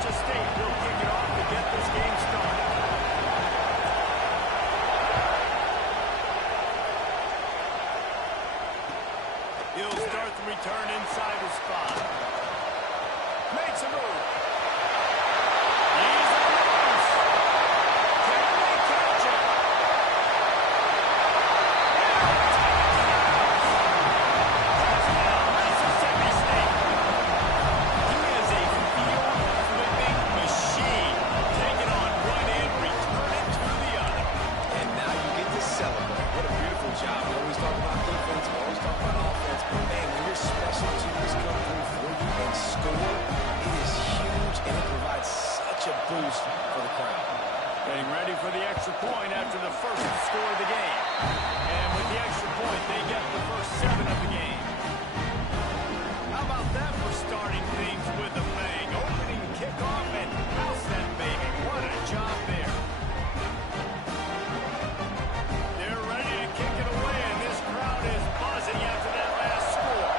Georgia State will kick it off to get this game started. He'll start the return inside his spot. Makes a move. He's on the loose. Can they catch him? Touchdown, Mississippi State. He is a field-flipping machine. Take it on one end, return it to the other. And now you get to celebrate. What a beautiful job. We always talk about defense, we always talk about offense, but man, when your special teams come through for you and score, it is huge, and it provides such a boost for the crowd. Getting ready for the extra point after the first score of the game. And with the extra point, they get the first 7 of the game. How about that for starting things with a bang? Opening kickoff and house that baby. What a job there. They're ready to kick it away, and this crowd is buzzing after that last score.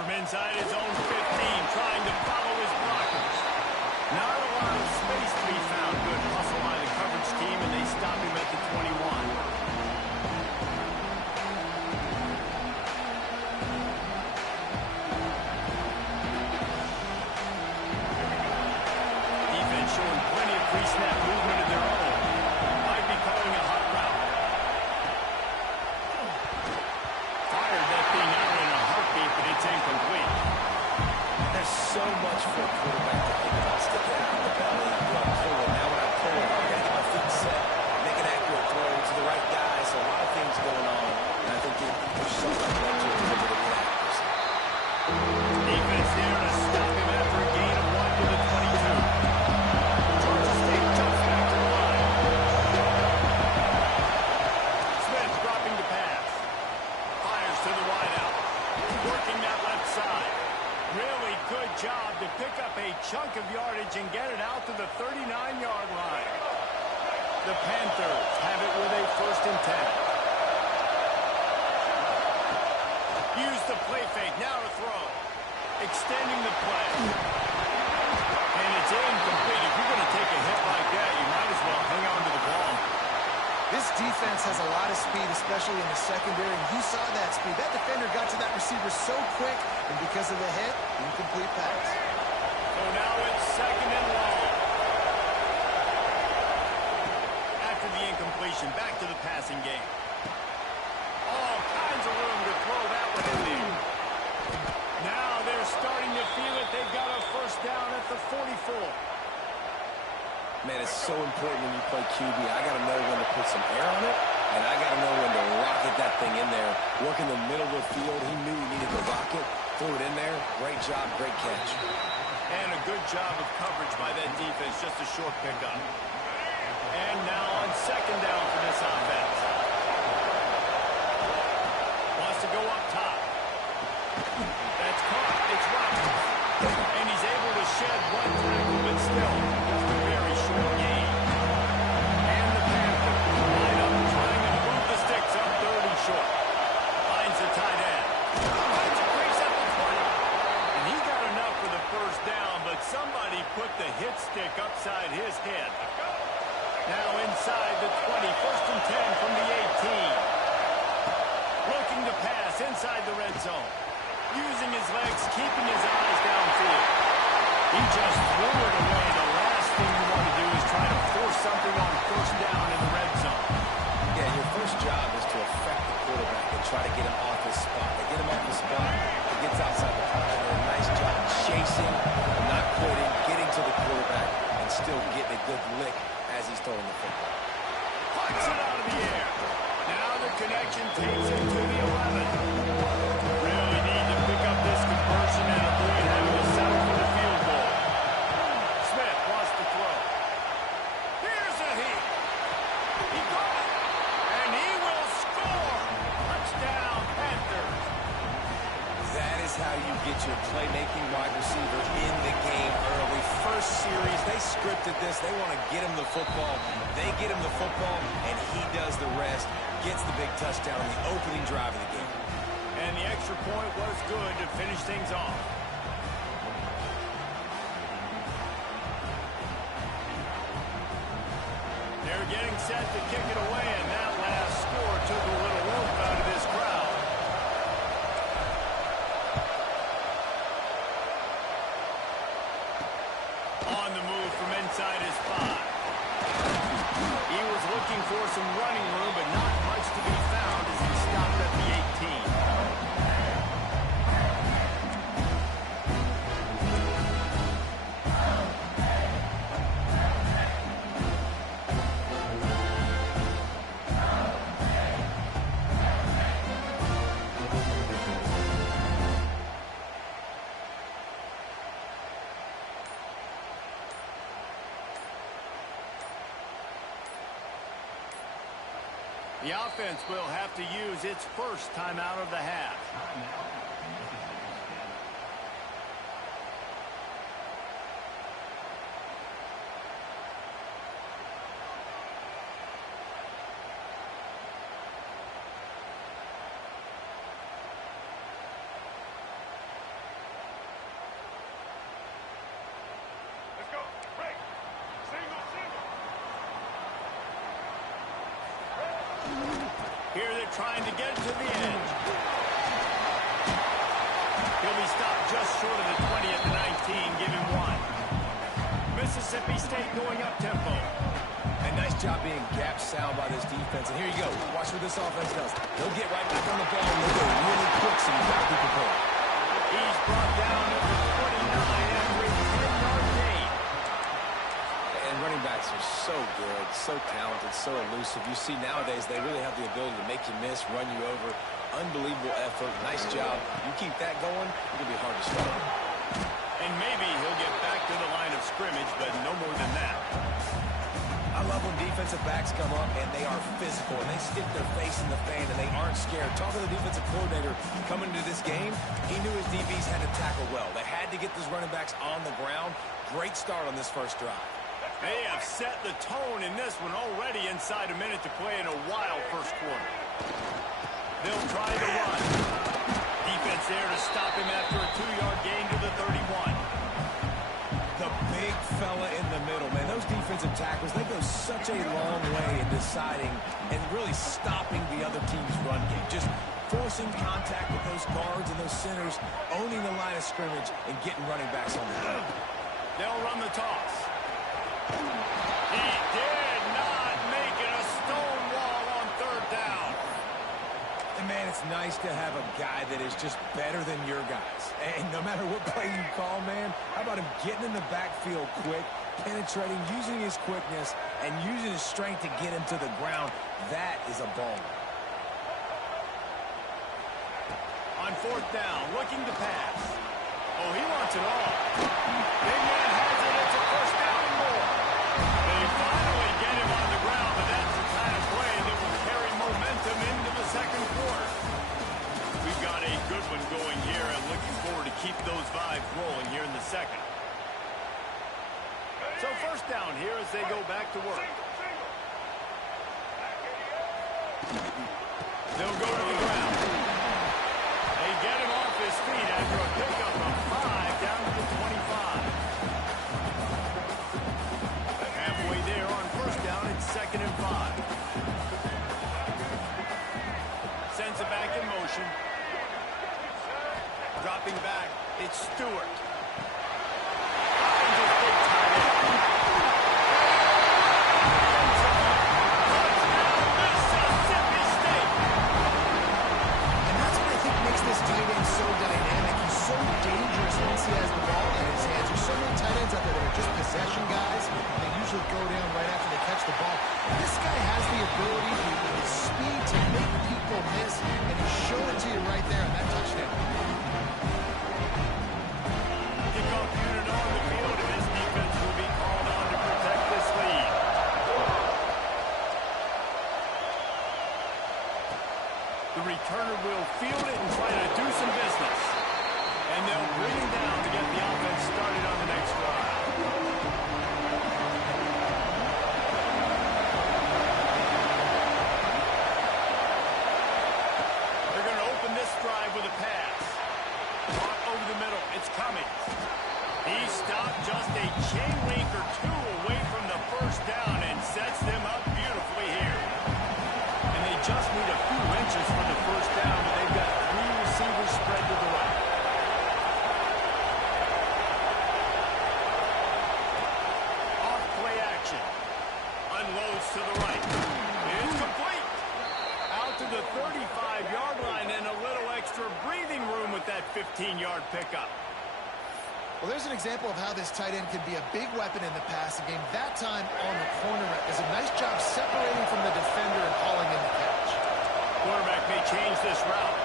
From inside his own 15, trying to follow his blockers. Not a lot of space to be found. Good hustle by the coverage team, and they stop him at the 21. Defense showing plenty of pre-snap movement of their own. Might be calling a hot route. Fired that thing out in a heartbeat, but it's incomplete. There's so much for a quarterback to think about. Stick it out in the belly, pull it. Now when I pull it, I gotta get my feet set, make an accurate throw to the right guy. So a lot of things going on, and I think there's something led to a little bit of inaccuracy. Defense there to stop him after a gain of 1 to the 22. Georgia State jumps back to the line. Smith dropping the pass. Fires to the wideout. Working that left side. Really good job to pick up a chunk of yardage and get it out to the 39-yard line. The Panthers have it with a 1st and 10. Use the play fake. Now to throw. Extending the play. And it's incomplete. If you're going to take a hit like that, you might as well hang on to the ball. This defense has a lot of speed, especially in the secondary, and you saw that speed. That defender got to that receiver so quick, and because of the hit, incomplete pass. So now it's 2nd and long. After the incompletion, back to the passing game. All kinds of room to throw that one in there. Now they're starting to feel it. They've got a 1st down at the 44. Man, it's so important when you play QB. I got to know when to put some air on it, and I got to know when to rocket that thing in there. Work in the middle of the field. He knew he needed to rock it. Threw it in there. Great job, great catch. And a good job of coverage by that defense. Just a short pickup. And now on 2nd down for this offense. Wants to go up top. That's caught. It's Rodgers. And he's able to shed 1 tackle, but still just a very short gain. And the Panthers line up trying to move the sticks up 3rd and short. Finds the tight end. Finds a crease at the 20. And he got enough for the 1st down, but somebody put the hit stick upside his head. Now inside the 20, 1st and 10 from the 18. Looking to pass inside the red zone. Using his legs, keeping his eyes downfield. He just threw it away. The last thing you want to do is try to force something on 1st down in the red zone. Yeah, your first job is to affect the quarterback and try to get him off his spot. They get him off his spot, he gets outside the pocket. They do a nice job chasing, not quitting, getting to the quarterback, and still getting a good lick as he's throwing the football. Punts it out of the air. Now the connection takes him to the 11. Really need to pick up this conversion and avoid having to settle for the field goal. Smith wants to throw. Here's a hit. He got it. And he will score. Touchdown, Panthers. That is how you get your playmaking wide receiver in the game early. First series, they scripted this. They want to get him the football. They get him the football, and he does the rest. Gets the big touchdown on the opening drive of the game. And the extra point was good to finish things off. They're getting set to kick it away, and that last score took a little rope out of this crowd. On the move from inside his 5. He was looking for some running room, but not much to be found as he stopped at the 18. The offense will have to use its first timeout of the half. Let's go. Break. Single, single. Here they're trying to get to the edge. He'll be stopped just short of the 20 at the 19, give him 1. Mississippi State going up tempo. And nice job being gap sound by this defense. And here you go. Watch what this offense does. They'll get right back on the ball and they'll go really quick, so you've got to be prepared. He's brought down at the 29 after a 10-yard gain. And running backs are so good, so talented, so elusive. You see nowadays they really have the ability to make you miss, run you over. Unbelievable effort. Nice job. You keep that going, it'll be hard to stop. And maybe he'll get back to the line of scrimmage, but no more than that. I love when defensive backs come up and they are physical and they stick their face in the fan and they aren't scared. Talking to the defensive coordinator coming into this game, he knew his DBs had to tackle well. They had to get those running backs on the ground. Great start on this first drive. They have set the tone in this one already inside a minute to play in a wild first quarter. They'll try to run. Defense there to stop him after a 2-yard gain to the 31. The big fella in the middle, man. Those defensive tackles, they go such a long way in deciding and really stopping the other team's run game. Just forcing contact with those guards and those centers, owning the line of scrimmage and getting running backs on the ground. They'll run the toss. He did not make it a stone wall on 3rd down. And, man, it's nice to have a guy that is just better than your guys. And no matter what play you call, man, how about him getting in the backfield quick, penetrating, using his quickness, and using his strength to get him to the ground. That is a ball. On 4th down, looking to pass. Oh, he wants it all. Big man has it. It's a 1st down and more. They finally get him on the ground, but that's the kind of play that will carry momentum into the second quarter. We've got a good one going here and looking forward to keep those vibes rolling here in the second. So 1st down here as they go back to work. They'll go to the ground. They get him off his feet after a pickup of 5 down to the 25. Halfway there on 1st down, it's 2nd and 5. Sends it back in motion. Dropping back, it's Stewart. Finds his big tight end. Mississippi State. And that's what I think makes this tight end so dynamic. He's so dangerous once he has the ball in his hands. There's so many tight ends out there that are just possession guys. They usually go down right after they catch the ball. This guy has the ability, with his speed, to make people miss, and he showed it to you right there on that touchdown. Kickoff unit on the field, and this defense will be called on to protect this lead. The returner will field it and try to do some business. And they'll bring him down to get the offense started on the next drive. They're going to open this drive with chain link or two away from the first down and sets them up beautifully here. And they just need a few inches for the first down, but they've got 3 receivers spread to the right. Off play action. Unloads to the right. It's complete. Out to the 35-yard line and a little extra breathing room with that 15-yard pickup. Well, there's an example of how this tight end can be a big weapon in the passing game. That time on the corner route does a nice job separating from the defender and hauling in the catch. Quarterback may change this route.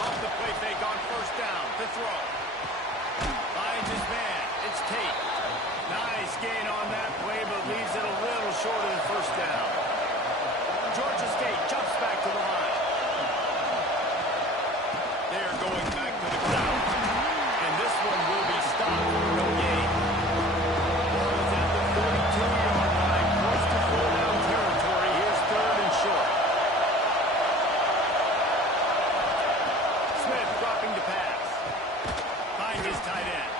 Off the play fake on first down to throw. Finds his man. It's Tate. Nice gain on that play, but leaves it a little short of the first down. Georgia State jumps back to the line. They're going back to the ground. And this one will be stopped for no gain. Ball is at the 32-yard line. Close to 4-down territory. Here's 3rd and short. Smith dropping the pass. Finds his tight end.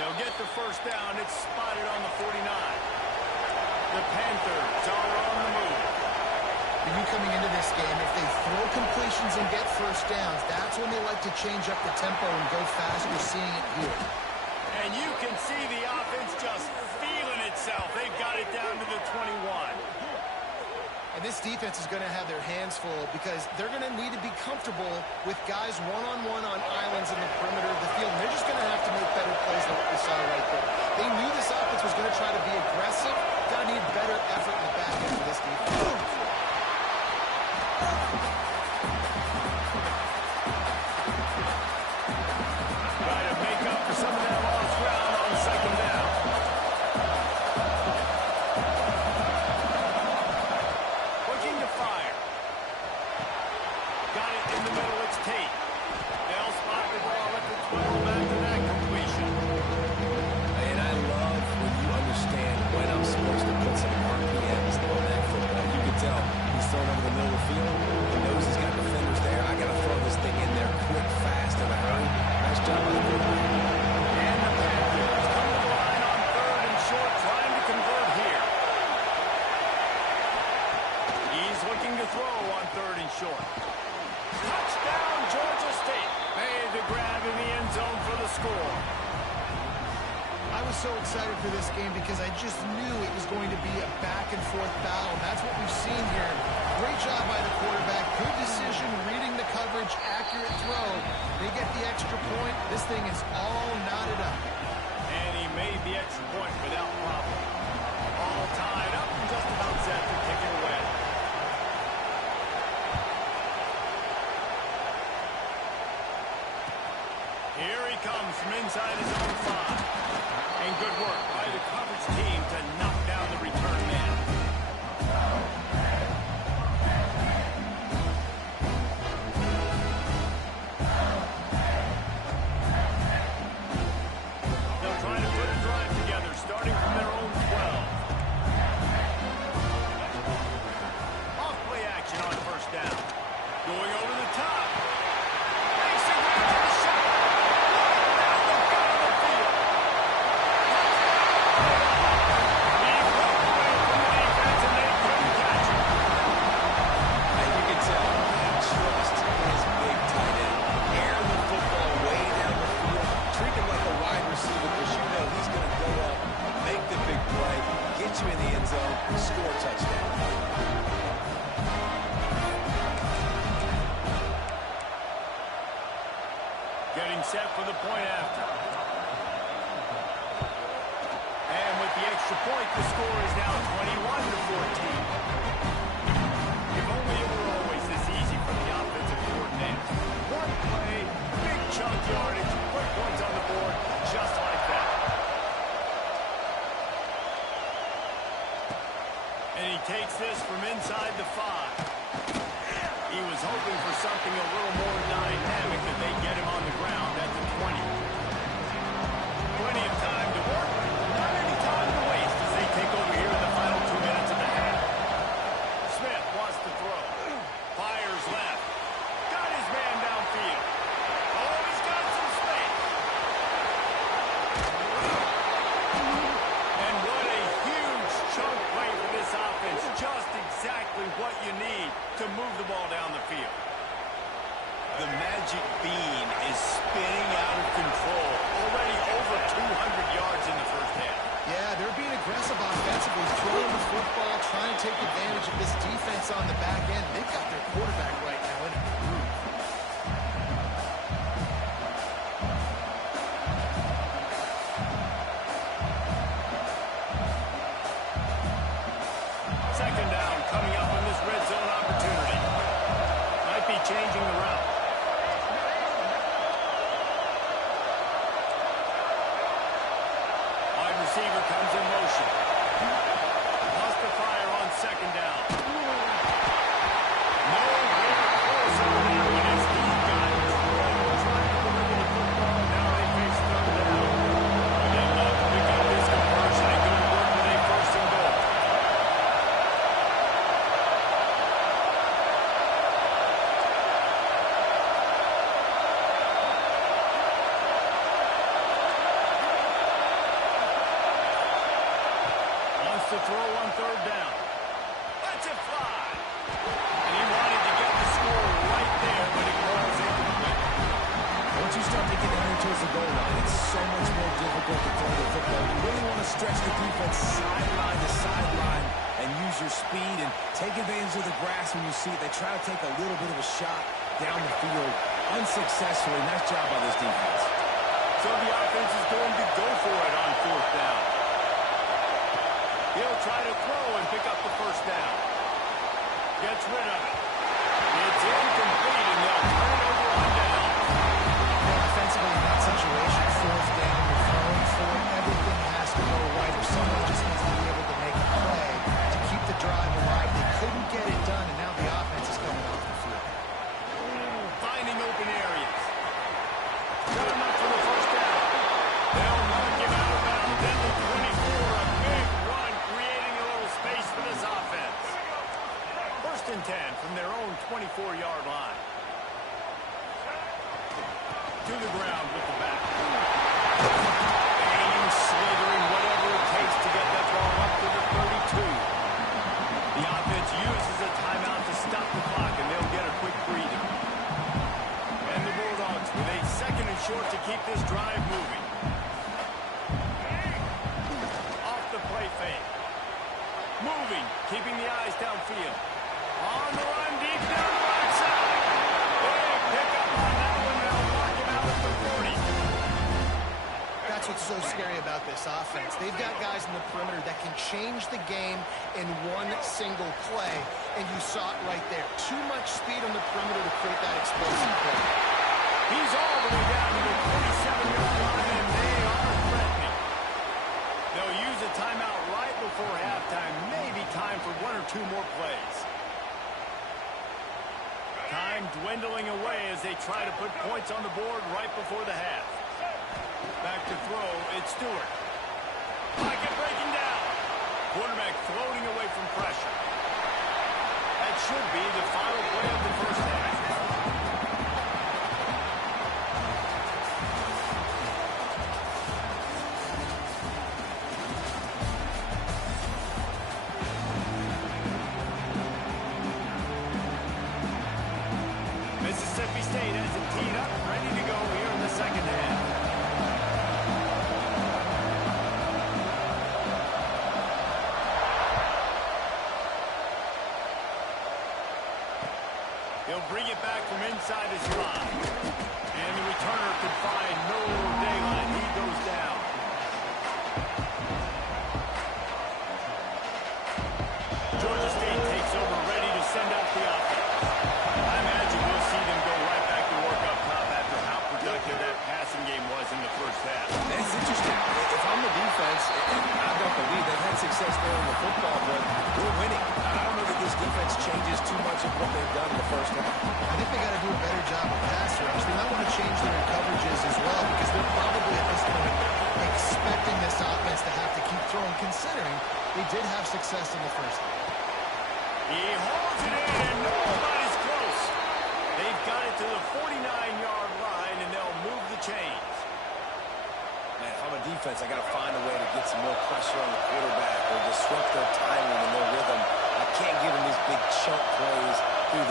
They'll get the first down. It's spotted on the 49. The Panthers are on the move. For you coming into this game, if they throw completions and get first downs, that's when they like to change up the tempo and go fast. We're seeing it here. And you can see the offense just feeling itself. They've got it down to the 21. And this defense is going to have their hands full because they're going to need to be comfortable with guys one-on-one on islands in the perimeter of the field. And they're just going to have to make better plays than what we saw right there. They knew this offense was going to try to be aggressive. Got to need better effort in the back end of this defense. Try to make up for some of that lost ground on second down. Looking to fire. Got it in the middle. It's Tate. They'll spot the ball at the 12 after that completion. And I love when you understand when I'm supposed to put some RPMs on that football. You can tell he's thrown over the middle of the field. He knows he's got defenders there. I got to throw this thing in there quick, fast, in a hurry. Nice job by the quarterback. And the Panthers come to the line on 3rd and short, trying to convert here. He's looking to throw on 3rd and short. Touchdown, Georgia State. Made the grab in the end zone for the score. I was so excited for this game because I just knew it was going to be a back-and-forth battle. And that's what we've seen here. Great job by the quarterback. Good decision, reading the coverage, accurate throw. They get the extra point. This thing is all knotted up. And he made the extra point without problem. All tied up and just about set to kick it away. Here he comes from inside his own 5. And good work by the coverage team to knock down the return man. They'll try to put a drive together, starting from their own 12. Off play action on first down. Going over the top. Makes a grab for the shot. Down the gut of the field. He broke away from the defense and they couldn't catch him. And you can tell he trusts his big tight end. Air the football way down the field. Treat him like a wide receiver because you know he's going to go up, make the big play, get you in the end zone, score a touchdown. Getting set for the point after. And with the extra point, the score is now 21-14. If only it were always this easy for the offensive coordinator. One play, big chunk yardage, put points on the board, just like that. And he takes this from inside the 5. He was hoping for something a little more dynamic that they get him on the ground at the 20. Plenty of time to work, not any time to waste as they take over here in the final 2 minutes of the half. Smith wants to throw. Fires left. Got his man downfield. Oh, he's got some space. to move the ball down the field. The magic bean is spinning out of control. Already over 200 yards in the first half. Yeah, they're being aggressive offensively, throwing the football, trying to take advantage of this defense on the back end. They've got their quarterback right now in a groove. Second down coming up on this red zone opportunity. Might be changing the route. Wide receiver comes in motion. Lost the fire on second down. Nowhere close on that one as he got trouble trying to deliver the football. Now they face third down. But they love to pick up this conversion and go to work with a first and goal. To throw on third down. Lets it fly. And he wanted to get the score right there, but it falls incomplete. Once you start to get down towards the goal line, it's so much more difficult to throw the football. You really want to stretch the defense sideline to sideline and use your speed and take advantage of the grass when you see it. They try to take a little bit of a shot down the field unsuccessfully. Nice job by this defense. So the offense is going to go for it on fourth down. He'll try to throw and pick up the first down. Gets rid of it. It's incomplete, and they'll turn it over on down. Offensively in that situation, fourth down, you're throwing for it. Everything has to go right, or someone just needs to be able to make a play to keep the drive alive. They couldn't get it done, and now the offense is coming off the field. Finding open areas. Got him up for the first down. They'll mark him out of bounds at the 24. A big run, creating a little space for this offense. First and 10 from their own 24-yard line. To the ground with the back. Aiming, slithering, whatever it takes to get that ball up to the 32. The offense uses a timeout to stop the clock, and they'll get a quick breather. And the Bulldogs with a second and short to keep this drive moving. Off the play fake. Moving, keeping the eyes downfield. On the run, deep down the right side. Big pickup on that one. They'll mark him out at the 40. That's what's so scary about this offense. They've got guys in the perimeter that can change the game in one single play, and you saw it right there. Too much speed on the perimeter to create that explosive play. He's all the way down to the 27-yard line, and they are threatening. They'll use a timeout right before halftime. Maybe time for one or two more plays. Time dwindling away as they try to put points on the board right before the half. Back to throw, it's Stewart. Pocket breaking down. Quarterback floating away from pressure. That should be the final play of the first half. Mississippi State has it teed up, ready to go here in the second half. He'll bring it back from inside his line. And the returner could find no daylight. He goes down. Georgia State takes over, ready to send out the offense. I imagine we'll see them go right back to work up top after how productive that passing game was in the first half. It's interesting. If I'm the defense, and I don't believe they've had success there in the football, but we're winning. I don't know that this defense changes too much of what they've done in the first half. I think they got to do a better job of pass rush. They might want to change their coverages as well, because they're probably at this point expecting this offense to have to keep throwing, considering they did have success in the first half. He holds it in, and nobody's close. They've got it to the 49-yard line, and they'll move the chains. Man, if I'm a defense, I got to find a way to get some more pressure on the quarterback or disrupt their timing and their rhythm. I can't give them these big chunk plays through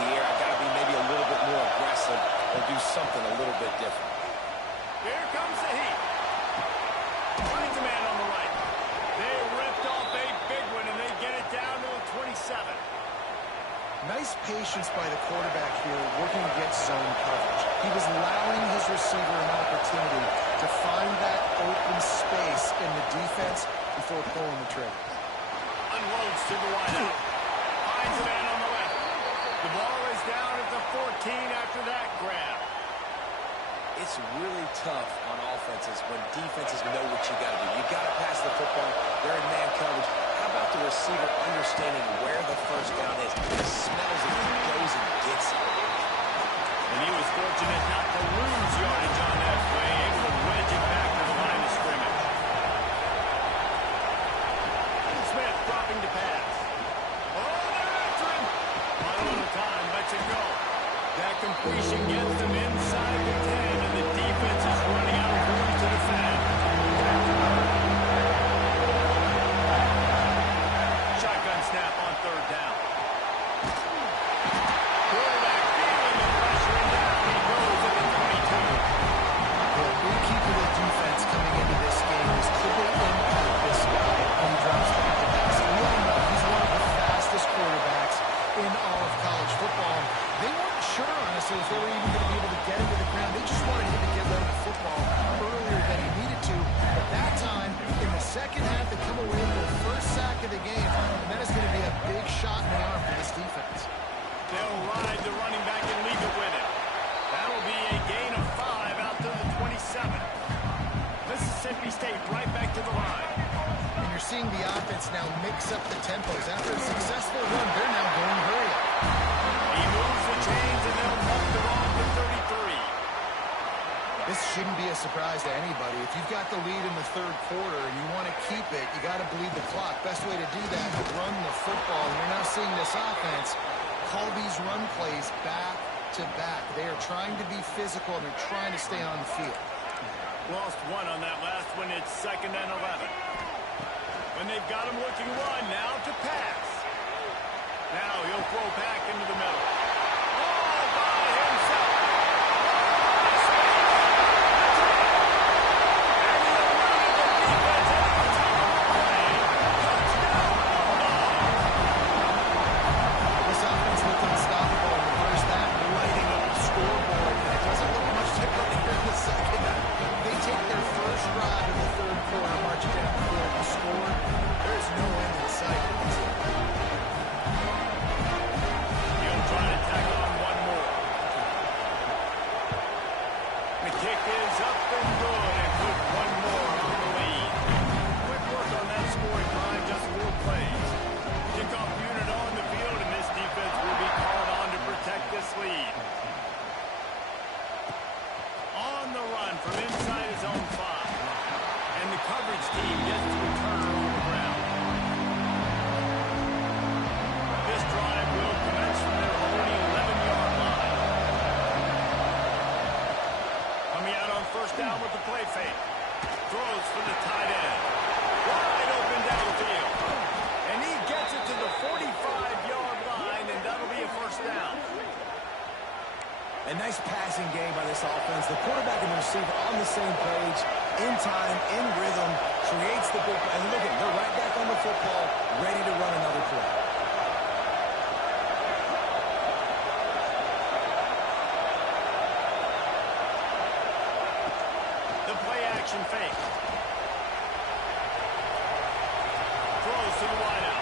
patience by the quarterback here working against zone coverage. He was allowing his receiver an opportunity to find that open space in the defense before pulling the trigger. Unloads to the wideout. Finds a man on the left. The ball is down at the 14 after that grab. It's really tough on offenses when defenses know what you got to do. You got to pass the football. They're in man coverage. How about the receiver understanding where the first down is? He smells it, he goes and gets it. And he was fortunate not to lose yardage on that play, able to wedge it back to the line of scrimmage. Smith dropping to pass. Oh, they're after him. Final time, lets it go. That completion gets them inside the 10, and the defense is running out of room to defend. Shotgun snap on third down. Quarterback feeling the pressure, and down he goes at the 22. The big key to the defense coming into this game is could they impact this guy when he drops back to pass. We all know he's one of the fastest quarterbacks in all of college football. They weren't sure, honestly, if they were even going to be able to get him to the ground. They just wanted him to get rid of the football earlier than he needed to. But that time, in the second half, they come away with the first sack of the game, and that is going to be a big shot in the arm for this defense. They'll ride the running back and leave it with him. That'll be a gain of 5 out to the 27. Mississippi State right back to the line. And you're seeing the offense now mix up the tempos. After a successful run, they're now going hurry up. He moves the chains and they'll bump it off to 33. This shouldn't be a surprise to anybody. If you've got the lead in the third quarter and you want to keep it, you got to bleed the clock. Best way to do that is run the football. And you're now seeing this offense call these run plays back to back. They are trying to be physical and they're trying to stay on the field. Lost one on that last one. It's 2nd and 11. And they've got him looking one now to pass. Now he'll throw back into the middle. All by himself. And he eluded the defense at the top of the play. Touchdown, Bulldogs. This offense looked unstoppable in the first half, lighting up the scoreboard, and it doesn't look much different here in the second. They take their first drive in the third quarter, marching down the field and score. There's no end in sight. He'll try to tack on one more. The kick is up and good, and put one more on the lead. Quick work on that scoring drive, just 4 plays. Kickoff unit on the field, and this defense will be called on to protect this lead. On the run from inside his own 5. And the coverage team gets to return on the ground. This drive will commence from their own 11-yard line. Coming out on first down with the play fake. Throws for the tight end. Wide open downfield. And he gets it to the 45-yard line, and that'll be a first down. A nice passing game by this offense. The quarterback and the receiver on the same page, in time, in rhythm, creates the big play. And look at it, they're right back on the football, ready to run another play. The play action fake. Throws to the wideout.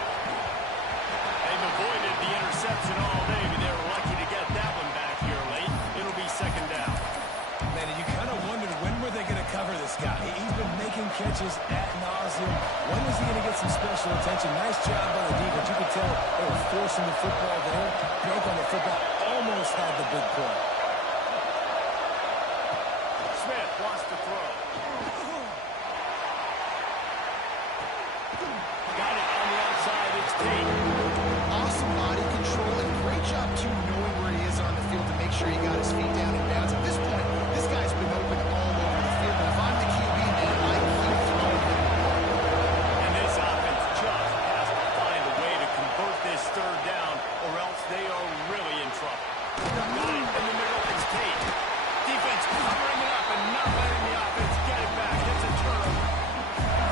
They've avoided the interception all day, but they were lucky to get that one back here late. It'll be 2nd down. Man, you kind of wondered when were they going to cover this guy. He's been making catches ad nauseum. When was he going to get some special attention? Nice job by the defense. You could tell they were forcing the football there. Broke on the football, almost had the big play. Smith wants to throw. Got it on the outside. It's Tate. Awesome body control and great job, too, knowing where he is on the field to make sure he got his feet down and bounds. At this point, this guy's been open all over the field. And if I'm the QB, man, I keep throwing him. And this offense just has to find a way to convert this 3rd down, or else they are really in trouble. Got it in the middle. It's Tate. Defense covering it up and not letting the offense get it back. It's a turnover.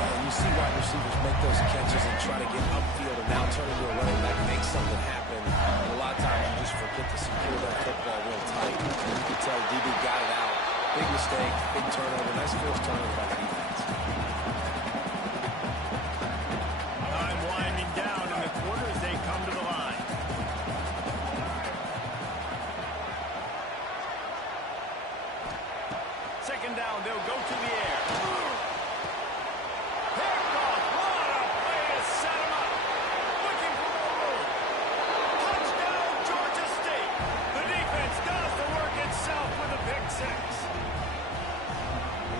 And you see wide receivers make those catches and try to get upfield and now turn into a running back and make something happen. And a lot of times you just forget football real tight. You can tell DB got it out. Big mistake, big turnover. Nice forced turnover by the defense. Time winding down in the quarter as they come to the line. Second down, they'll go to the air. Handoff, what a play to set him up. Looking for more room. Touchdown, Georgia State. The defense does the work itself with a pick six.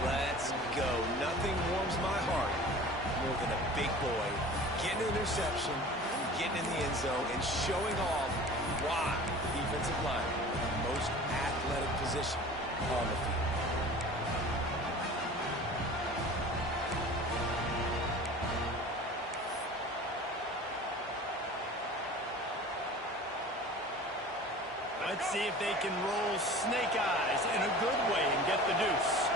Let's go. Nothing warms my heart more than a big boy getting an interception, getting in the end zone, and showing off why the defensive line is the most athletic position on the field. Let's see if they can roll snake eyes in a good way and get the deuce.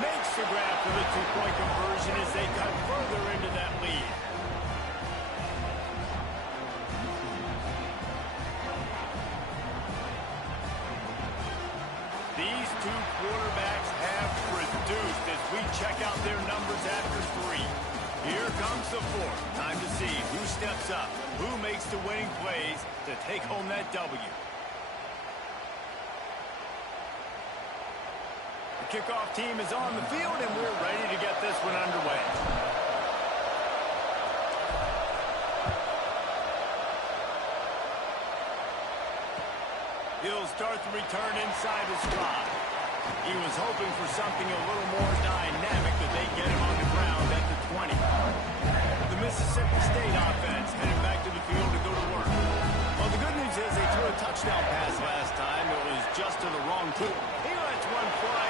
Makes the grab for the two-point conversion as they cut further into that lead. These two quarterbacks have produced as we check out their numbers after three. Here comes the fourth. Time to see who steps up, who makes the winning plays to take home that W. The kickoff team is on the field, and we're ready to get this one underway. He'll start the return inside his stride. He was hoping for something a little more dynamic that they get him on the ground at the 20. The Mississippi State offense headed back to the field to go to work. Well, the good news is they threw a touchdown pass last time. It was just to the wrong team. He lets one fly